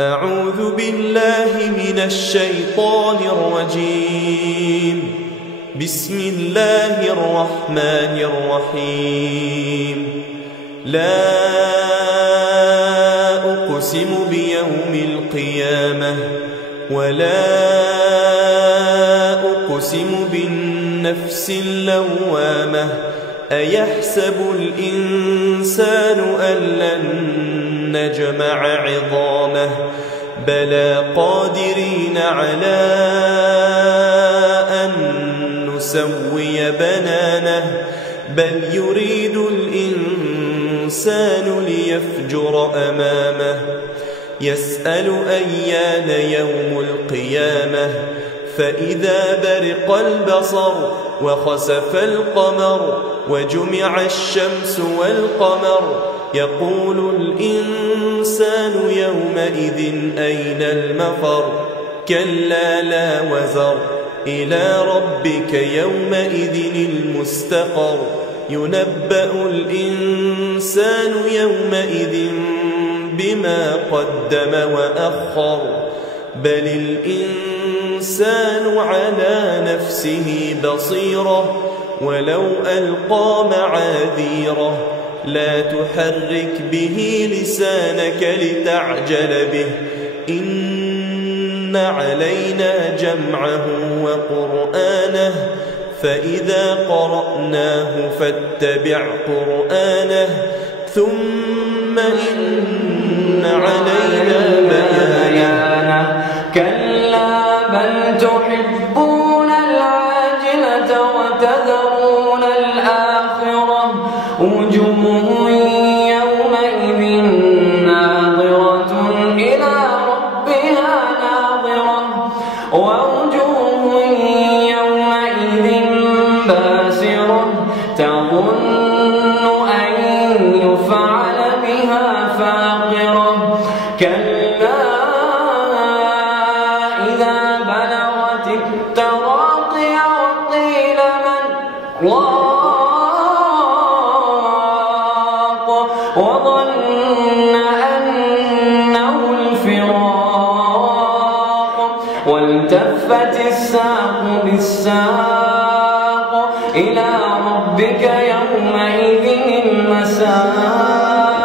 أعوذ بالله من الشيطان الرجيم. بسم الله الرحمن الرحيم. لا أقسم بيوم القيامة ولا أقسم بالنفس اللوامة. أيحسب الإنسان أن لن نجمع عظامه بلى قادرين على أن نسوي بنانه بل يريد الإنسان ليفجر أمامه يسأل أيان يوم القيامة فإذا برق البصر وخسف القمر وجمع الشمس والقمر يقول الإنسان يومئذ أين المفر كلا لا وزر إلى ربك يومئذ المستقر ينبأ الإنسان يومئذ بما قدم وأخر بل الإنسان على نفسه بصيرة ولو ألقى معاذيره لا تحرك به لسانك لتعجل به إن علينا جمعه وقرآنه فإذا قرأناه فاتبع قرآنه ثم إن علينا بيانه كلا بل تحبون العاجلة وتذرون الآخرة وجوه يومئذ ناظرة إلى ربها ناظرة ووجوه يومئذ باسرة تظن أن يفعل بها فاقرة كلا إذا بلغت التراقي وقيل من راق وظن أنه الفراق والتفت الساق بالساق إلى ربك يومئذ المساق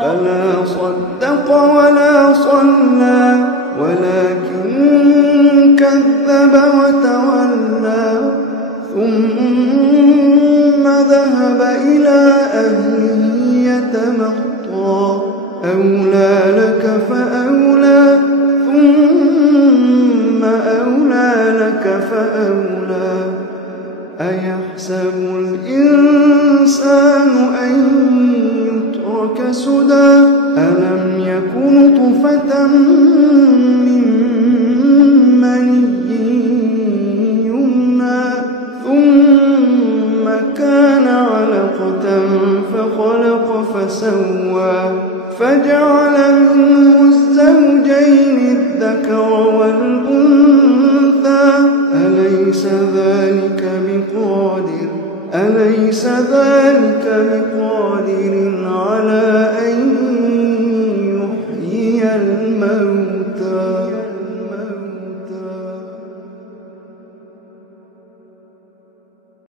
فلا صدق ولا صلى ولكن كذب وتولى ثم ذهب إلى أهله يتمطى أولى لك فأولى ثم أولى لك فأولى أيحسب الإنسان أن يترك سدى ألم يكن طفة من مني يمنى ثم كان علقة فخلق فسوى فجعل منه الزوجين الذكر والأنثى أليس ذلك بقادر